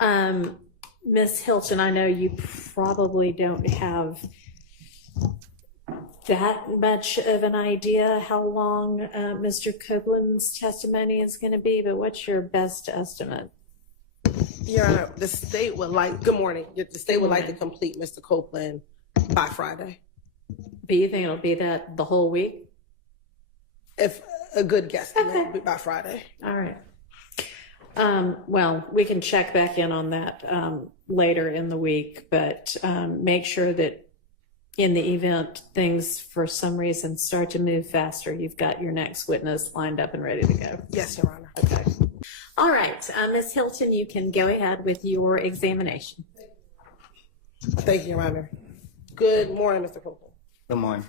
Miss Hilton, I know you probably don't have that much of an idea how long Mr. Copeland's testimony is going to be, but what's your best estimate? Your Honor, the state would like, good morning, the state would like to complete Mr. Copeland by Friday. But you think it'll be that the whole week? If a good guess, Okay. by Friday. All right. Well, we can check back in on that later in the week, but make sure that in the event things for some reason start to move faster, you've got your next witness lined up and ready to go. Yes, Your Honor. Okay. All right, Ms. Hilton, you can go ahead with your examination. Thank you, Your Honor. Good morning, Mr. Copeland. Good morning.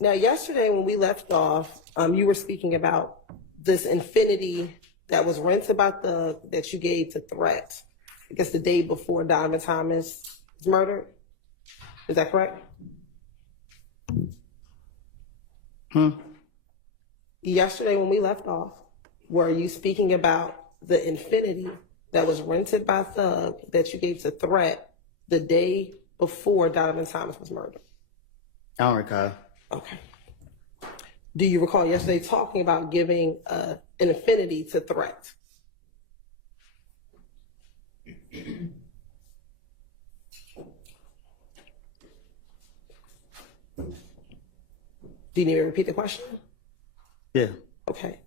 Now, yesterday when we left off, you were speaking about this infinity that was rented by that you gave to Threat, I guess the day before Donovan Thomas was murdered. Is that correct? Yesterday when we left off, were you speaking about the infinity that was rented by Thug that you gave to Threat the day before Donovan Thomas was murdered? I don't recall. Okay. Do you recall yesterday talking about giving an infinity to Threat? Do you need me to repeat the question? Yeah. Okay.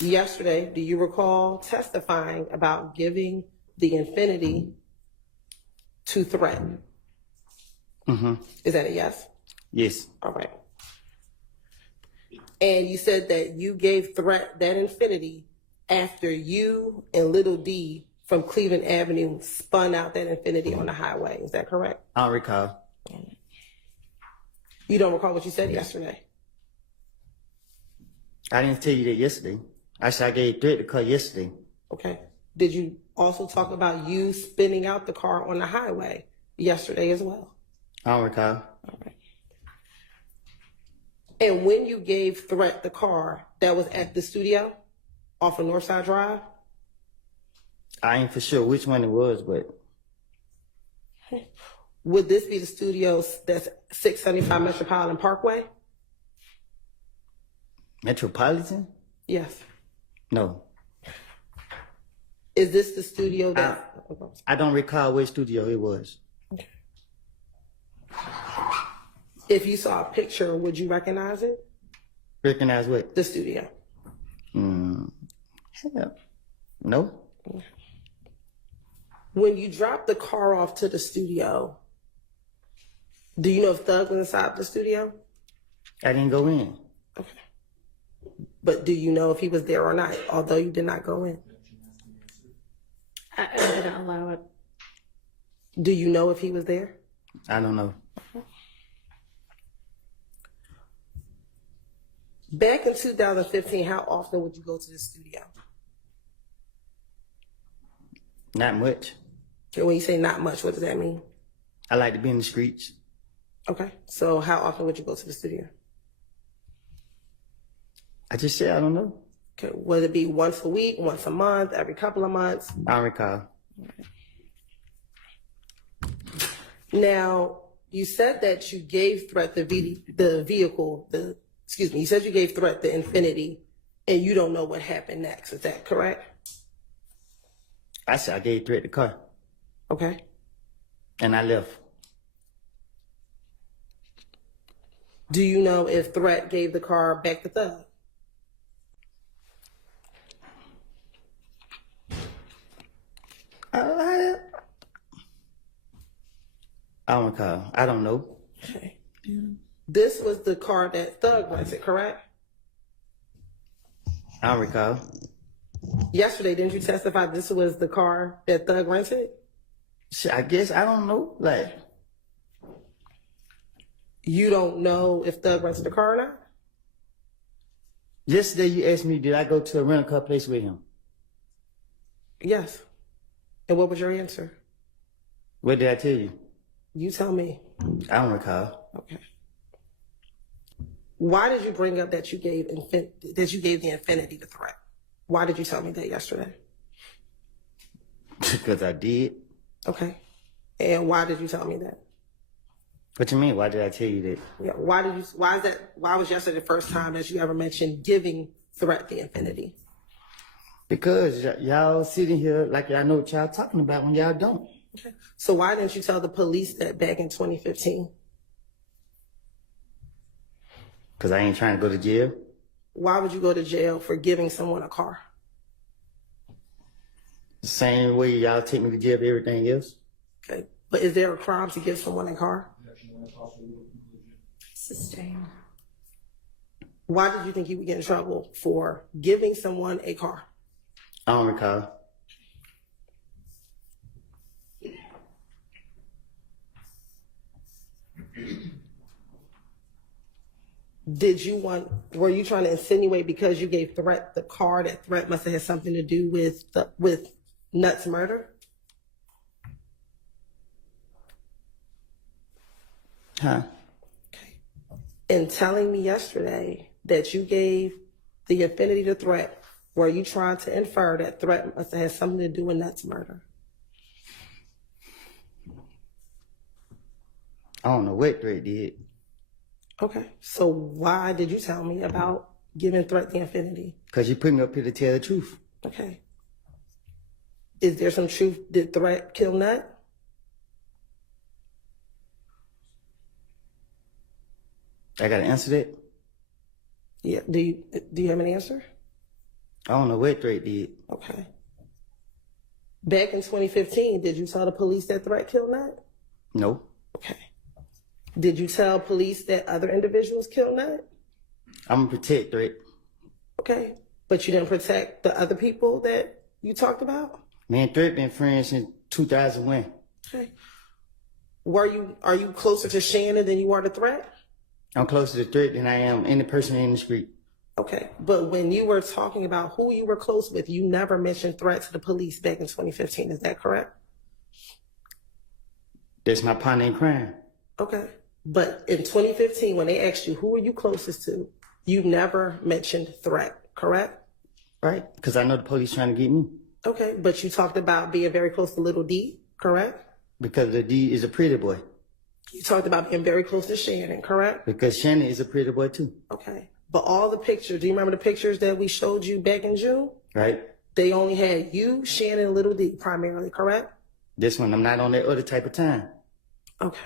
Yesterday, do you recall testifying about giving the infinity to Threat? Mm-hmm. Is that a yes? Yes. All right. And you said that you gave Threat that infinity after you and Little D from Cleveland Avenue spun out that infinity on the highway. Is that correct? I don't recall. You don't recall what you said yesterday? I didn't tell you that yesterday. I said I gave Threat the car yesterday. Okay. Did you also talk about you spinning out the car on the highway yesterday as well? I don't recall. All right. And when you gave Threat the car, that was at the studio off of Northside Drive? I ain't for sure which one it was, but Would this be the studio that's 675 Metropolitan Parkway? Metropolitan? Yes. No. Is this the studio that... I don't recall which studio it was. If you saw a picture, would you recognize it? Recognize what? The studio. Hell, no. When you dropped the car off to the studio, do you know if Thug was inside the studio? I didn't go in. Okay. But do you know if he was there or not, although you did not go in? I didn't allow it. Do you know if he was there? I don't know. Back in 2015, how often would you go to the studio? Not much. And when you say not much, what does that mean? I like to be in the streets. Okay. So how often would you go to the studio? I just said I don't know. Okay. Would it be once a week, once a month, every couple of months? I don't recall. Now, you said that you gave Threat you said you gave Threat the infinity and you don't know what happened next. Is that correct? I said I gave Threat the car. Okay. And I left. Do you know if Threat gave the car back to Thug? I don't recall. I don't know. Okay. This was the car that Thug rented, correct? I don't recall. Yesterday, didn't you testify this was the car that Thug rented? Shit, I guess I don't know. Like, You don't know if Thug rented the car or not? yesterday you asked me, did I go to a rental car place with him? Yes. And what was your answer? What did I tell you? You tell me. I don't recall. Okay. Why did you bring up that you gave the infinity to Threat? Why did you tell me that yesterday? Because I did. Okay. And why did you tell me that? What you mean? Why did I tell you that? Yeah. Why was yesterday the first time that you ever mentioned giving threat the infinity? Because y'all sitting here like y'all know what y'all talking about when y'all don't. Okay. So why didn't you tell the police that back in 2015? Because I ain't trying to go to jail. Why would you go to jail for giving someone a car? The same way y'all take me to jail for everything else. Okay. But is there a crime to give someone a car? Sustain. Why did you think you would get in trouble for giving someone a car? I don't recall. Were you trying to insinuate because you gave Threat the car that Threat must have had something to do with Nuts' murder? Huh? Okay. In telling me yesterday that you gave the infinity to Threat, were you trying to infer that Threat must have had something to do with Nuts' murder? I don't know what Threat did. Okay. So why did you tell me about giving Threat the infinity? Because you put me up here to tell the truth. Okay. Is there some truth? Did Threat kill Nut? I got to answer that? Yeah. Do you have an answer? I don't know what Threat did. Okay. Back in 2015, did you tell the police that Threat killed Nut? No. Okay. Did you tell police that other individuals killed Nut? I'm going to protect Threat. Okay. But you didn't protect the other people that you talked about? Me and Threat been friends since 2001. Okay. Are you closer to Shannon than you are to Threat? I'm closer to Threat than I am any person in the street. Okay. But when you were talking about who you were close with, you never mentioned Threat to the police back in 2015. Is that correct? That's my partner in crime. Okay. But in 2015, when they asked you, who are you closest to, you never mentioned Threat, correct? Right? Because I know the police trying to get me. Okay. But you talked about being very close to Little D, correct? Because the D is a pretty boy. You talked about being very close to Shannon, correct? Because Shannon is a pretty boy too. Okay. But all the pictures, do you remember the pictures that we showed you back in June? Right? They only had you, Shannon, and Little D primarily, correct? This one, I'm not on that other type of time. Okay.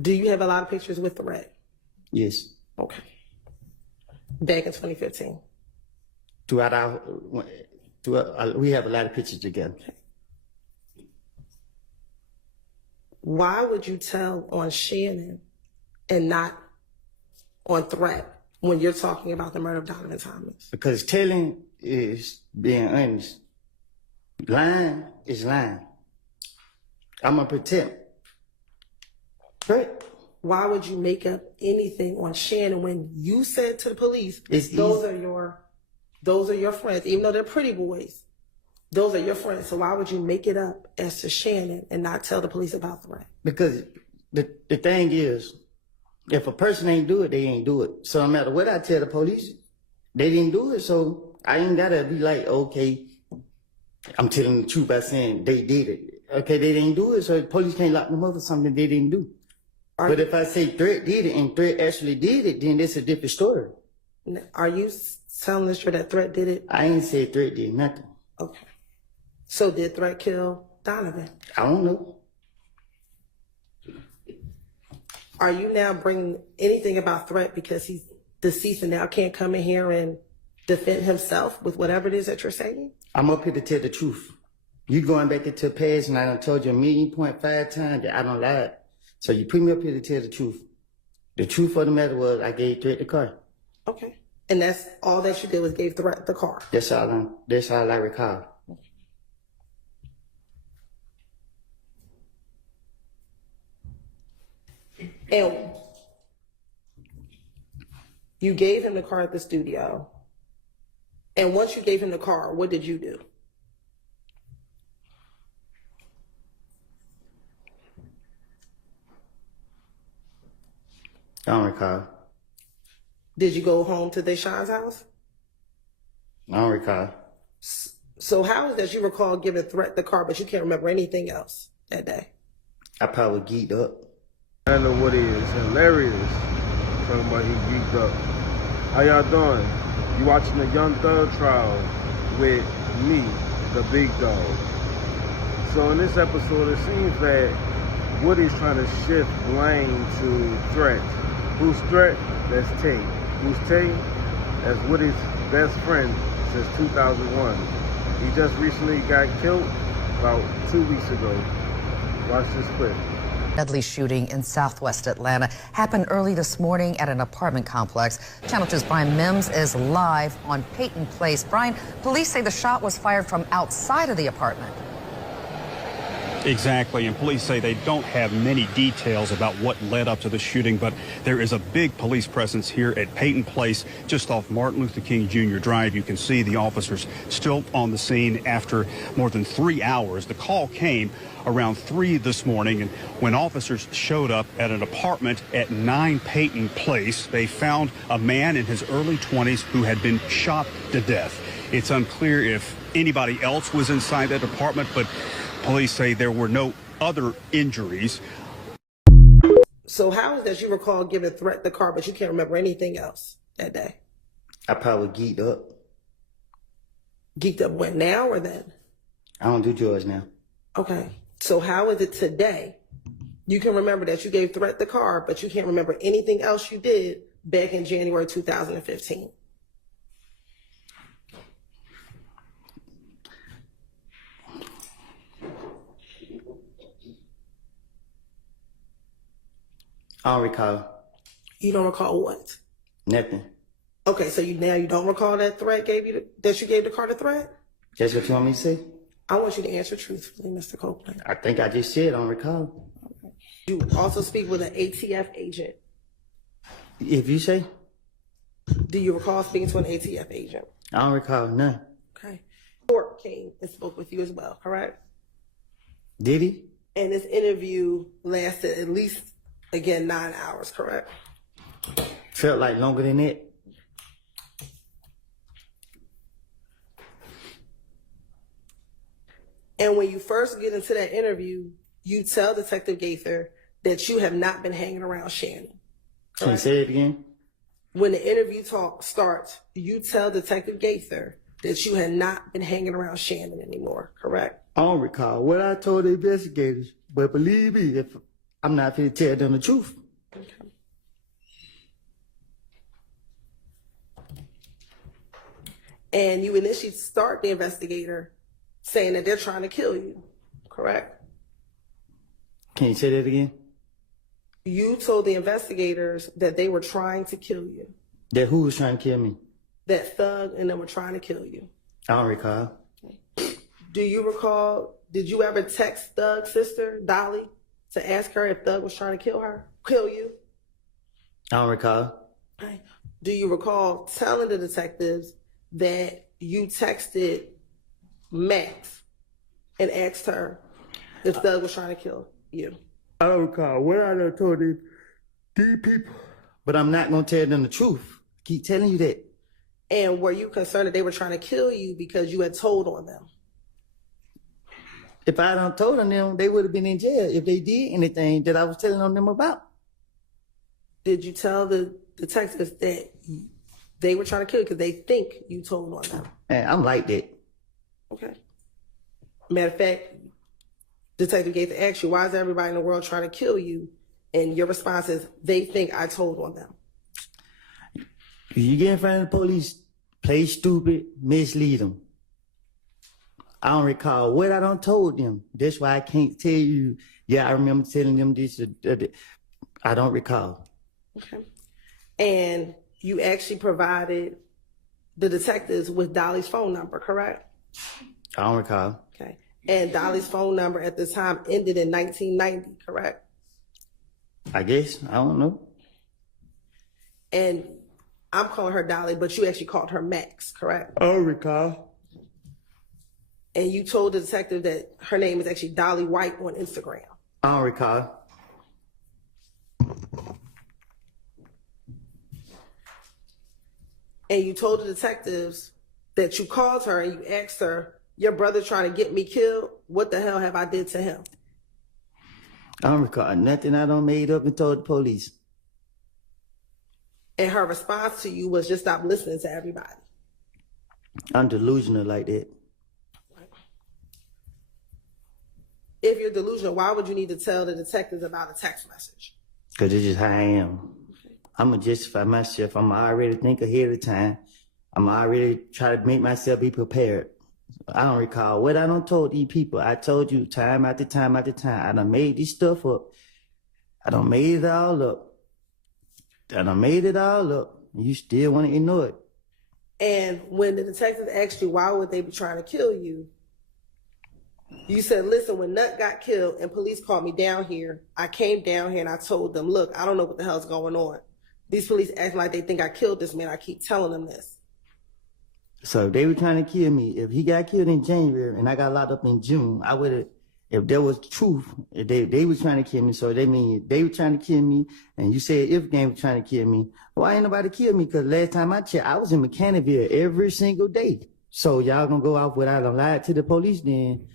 Do you have a lot of pictures with Threat? Yes. Okay. Back in 2015. We have a lot of pictures together. Why would you tell on Shannon and not on Threat when you're talking about the murder of Donovan Thomas? Because telling is being honest. Lying is lying. I'm going to protect. Right? Why would you make up anything on Shannon when you said to the police, It's those easy. are your friends, even though they're pretty boys, those are your friends. So why would you make it up as to Shannon and not tell the police about Threat? Because the thing is, if a person ain't do it, they ain't do it. So no matter what I tell the police, they didn't do it. So I ain't got to be like, okay, I'm telling the truth by saying they did it. Okay, they didn't do it, so the police can't lock them up for something they didn't do. But if I say Threat did it and Threat actually did it, then it's a different story. Are you telling us that Threat did it? I ain't say Threat did nothing. Okay. So did Threat kill Donovan? I don't know. Are you now bringing anything about Threat because he's deceased and now can't come in here and defend himself with whatever it is that you're saying? I'm up here to tell the truth. You going back into the past and I done told you 1.5 times that I don't lie. So you put me up here to tell the truth. The truth of the matter was I gave Threat the car. Okay. And that's all that you did was gave Threat the car. That's all I recall. And you gave him the car at the studio. And once you gave him the car, what did you do? I don't recall. Did you go home to Deshaun's house? I don't recall. So how is that you recall giving Threat the car, but you can't remember anything else that day? I probably geeked up. I know what is hilarious. Talking about he geeked up. How y'all doing? You watching the Young Thug trial with me, the big dog. So in this episode, it seems that Woody's trying to shift blame to Threat. Who's Threat? That's Tay. Who's Tay? That's Woody's best friend since 2001. He just recently got killed about 2 weeks ago. Watch this clip. Deadly shooting in southwest Atlanta happened early this morning at an apartment complex. Channel 2's Brian Mims is live on Peyton Place. Brian, police say the shot was fired from outside of the apartment. Exactly, and police say they don't have many details about what led up to the shooting, but there is a big police presence here at Peyton Place, just off Martin Luther King Jr. Drive. You can see the officers still on the scene after more than 3 hours. The call came around 3 this morning, and when officers showed up at an apartment at 9 Peyton Place, they found a man in his early 20s who had been shot to death. It's unclear if anybody else was inside that apartment, but police say there were no other injuries. So how is that you recall giving Threat the car, but you can't remember anything else that day? I probably geeked up. Geeked up when, now or then? I don't do drugs now. Okay. So how is it today? You can remember that you gave Threat the car, but you can't remember anything else you did back in January 2015. I don't recall You don't recall what? nothing. Okay, so you don't recall that Threat gave you that you gave the car to Threat? That's what you want me to say? I want you to answer truthfully, Mr. Copeland. I think I just said I don't recall. You also speak with an ATF agent. If you say, Do you recall speaking to an ATF agent? I don't recall none. Okay. Court came and spoke with you as well, correct? Did he? And this interview lasted at least, again, 9 hours, correct? Felt like longer than that. And when you first get into that interview, you tell Detective Gaither that you have not been hanging around Shannon. Can you correct? say it again? When the interview talk starts, you tell Detective Gaither that you had not been hanging around Shannon anymore, correct? I don't recall what I told the investigators, but believe me, if I'm not going to tell them the truth. Okay. And you initially start the investigator saying that they're trying to kill you, correct? Can you say that again? You told the investigators that they were trying to kill you, That who was trying to kill me? that Thug and them were trying to kill you. I don't recall. Do you recall, did you ever text Thug's sister, Dolly, to ask her if Thug was trying to kill you? I don't recall. Right. Do you recall telling the detectives that you texted Max and asked her if Thug was trying to kill you? I don't recall what I done told these people. But I'm not going to tell them the truth. Keep telling you that. And were you concerned that they were trying to kill you because you had told on them? If I don't told them, they would have been in jail if they did anything that I was telling on them about. Did you tell the detectives that they were trying to kill you because they think you told on them? And I'm like that. Okay. Matter of fact, Detective Gaither asked you, why is everybody in the world trying to kill you? And your response is, they think I told on them. If you get in front of the police, play stupid, mislead them. I don't recall what I done told them. That's why I can't tell you, yeah, I remember telling them this. I don't recall. Okay. And you actually provided the detectives with Dolly's phone number, correct? I don't recall. Okay. And Dolly's phone number at the time ended in 1990, correct? I guess. I don't know. And I'm calling her Dolly, but you actually called her Max, correct? I don't recall. And you told the detective that her name is actually Dolly White on Instagram. I don't recall. And you told the detectives that you called her and you asked her your brother trying to get me killed, what the hell have I did to him? I don't recall nothing I done made up and told the police. And her response to you was just stop listening to everybody. I'm delusional like that. If you're delusional, why would you need to tell the detectives about a text message? Because it's just how I am. I'm going to justify myself. I'm already think ahead of time. I'm already try to make myself be prepared. I don't recall what I done told these people. I told you time after time after time. I done made this stuff up. I done made it all up. And you still want to ignore it. And when the detectives asked you why would they be trying to kill you, you said, listen, when Nut got killed and police called me down here, I came down here and I told them, look, I don't know what the hell's going on. These police act like they think I killed this man. I keep telling them this. So if they were trying to kill me, if he got killed in January and I got locked up in June, I would have, if there was truth, if they were trying to kill me, so they mean they were trying to kill me, and you said if they were trying to kill me, why ain't nobody kill me? Because last time I checked, I was in Mechanicsville every single day. So y'all gonna go off without a lie to the police then?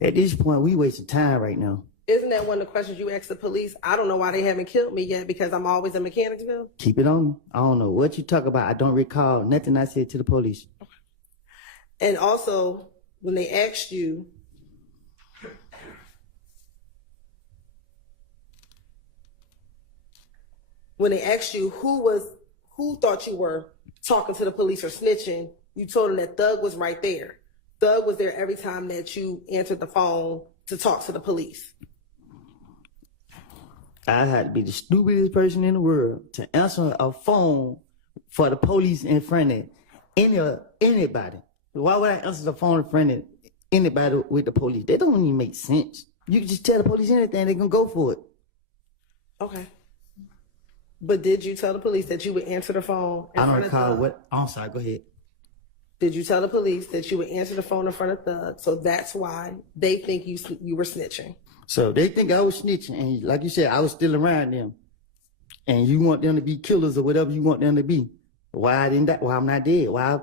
At this point, we wasting time right now. Isn't that one of the questions you asked the police? I don't know why they haven't killed me yet because I'm always in Mechanicsville. Keep it on me. I don't know what you talk about. I don't recall nothing I said to the police. And also, when they asked you, who thought you were talking to the police or snitching, you told them that Thug was right there. Thug was there every time that you answered the phone to talk to the police. I had to be the stupidest person in the world to answer a phone for the police in front of anybody. Why would I answer the phone in front of anybody with the police? That don't even make sense. You can just tell the police anything, they're gonna go for it. Okay. But did you tell the police that you would answer the phone in I don't front of recall Thug? what. I'm sorry, go ahead. Did you tell the police that you would answer the phone in front of Thug? So that's why they think you were snitching. So they think I was snitching, and like you said, I was still around them. And you want them to be killers or whatever you want them to be. Why didn't that? Why I'm not dead? Why?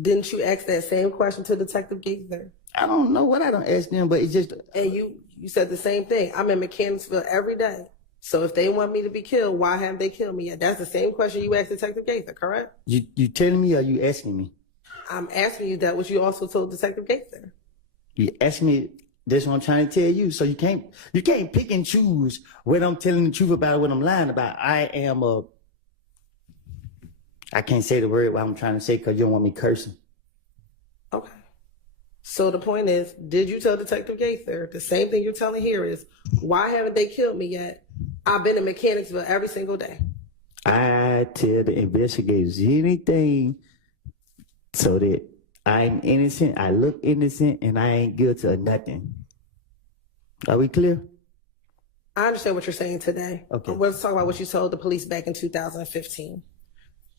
Didn't you ask that same question to Detective Gaither? I don't know what I don't ask them, but it's just. And you said the same thing. I'm in Mechanicsville every day. So if they want me to be killed, why haven't they killed me yet? That's the same question you asked Detective Gaither, correct? You telling me or you asking me? I'm asking you that what you also told Detective Gaither. You ask me, that's what I'm trying to tell you. So you can't pick and choose what I'm telling the truth about or what I'm lying about. I can't say the word what I'm trying to say because you don't want me cursing. Okay. So the point is, did you tell Detective Gaither the same thing you're telling here is, why haven't they killed me yet? I've been in Mechanicsville every single day. I tell the investigators anything so that I'm innocent, I look innocent, and I ain't guilty of nothing. Are we clear? I understand what you're saying today. Okay. Let's talk about what you told the police back in 2015.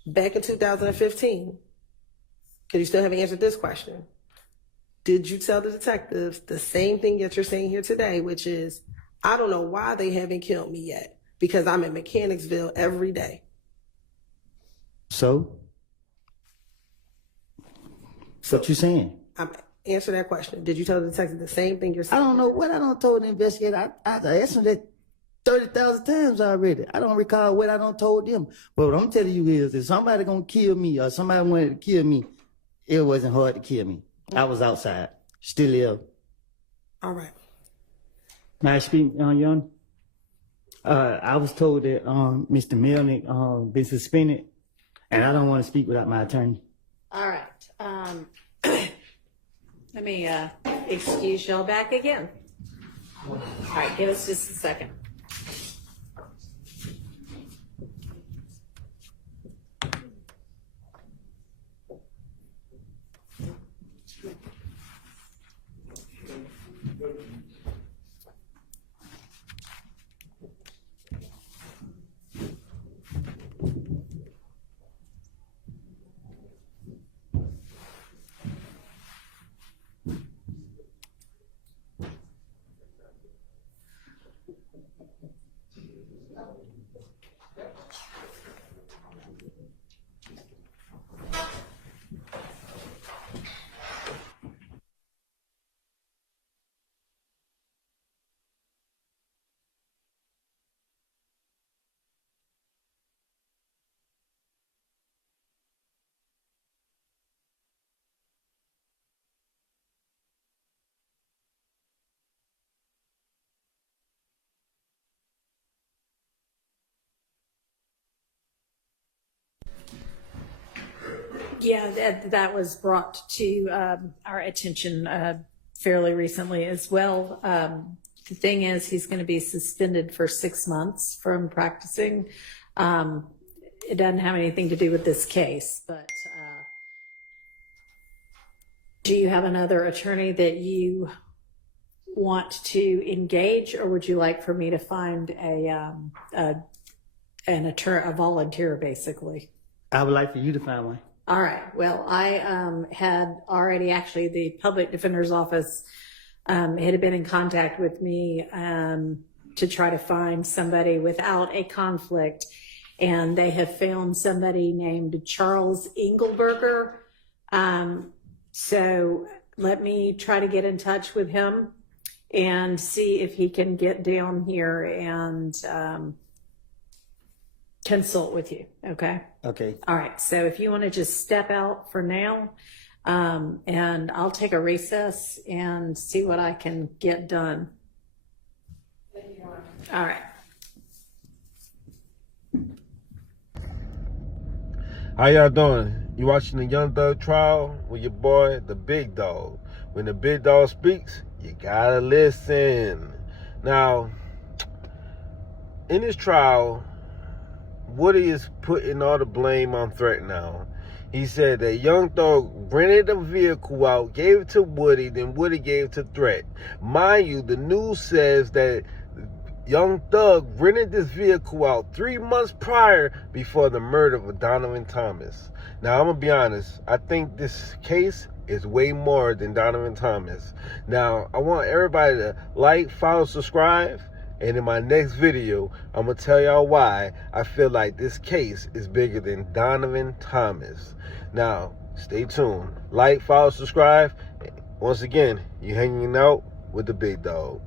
Back in 2015, because you still haven't answered this question. Did you tell the detectives the same thing that you're saying here today, which is, I don't know why they haven't killed me yet because I'm in Mechanicsville every day. So? What you saying? Answer that question. Did you tell the detective the same thing you're saying? I don't know what I don't told the investigator. I asked them that 30,000 times already. I don't recall what I don't told them. But what I'm telling you is, if somebody gonna kill me or somebody wanted to kill me, it wasn't hard to kill me. I was outside, still ill. All right. May I speak, Young? I was told that Mr. Melnick been suspended, and I don't want to speak without my attorney. All right. Let me excuse y'all back again. All right, give us just a second. Yeah, that was brought to our attention fairly recently as well. The thing is, he's going to be suspended for 6 months from practicing. It doesn't have anything to do with this case, but do you have another attorney that you want to engage, or would you like for me to find an attorney, a volunteer, basically? I would like for you to find one. All right. Well, I had already, actually, the public defender's office had been in contact with me to try to find somebody without a conflict, and they have found somebody named Charles Engelberger. So let me try to get in touch with him and see if he can get down here and consult with you. Okay. Okay. All right. So if you want to just step out for now, and I'll take a recess and see what I can get done. All right. How y'all doing? You watching the Young Thug trial with your boy, the Big Dog. When the Big Dog speaks, you gotta listen. Now, in this trial, Woody is putting all the blame on Threat now. He said that Young Thug rented a vehicle out, gave it to Woody, then Woody gave it to Threat. Mind you, the news says that Young Thug rented this vehicle out 3 months prior before the murder of Donovan Thomas. Now, I'm going to be honest. I think this case is way more than Donovan Thomas. Now, I want everybody to like, follow, subscribe. And in my next video, I'm going to tell y'all why I feel like this case is bigger than Donovan Thomas. Now, stay tuned. Like, follow, subscribe. Once again, you hanging out with the Big Dog.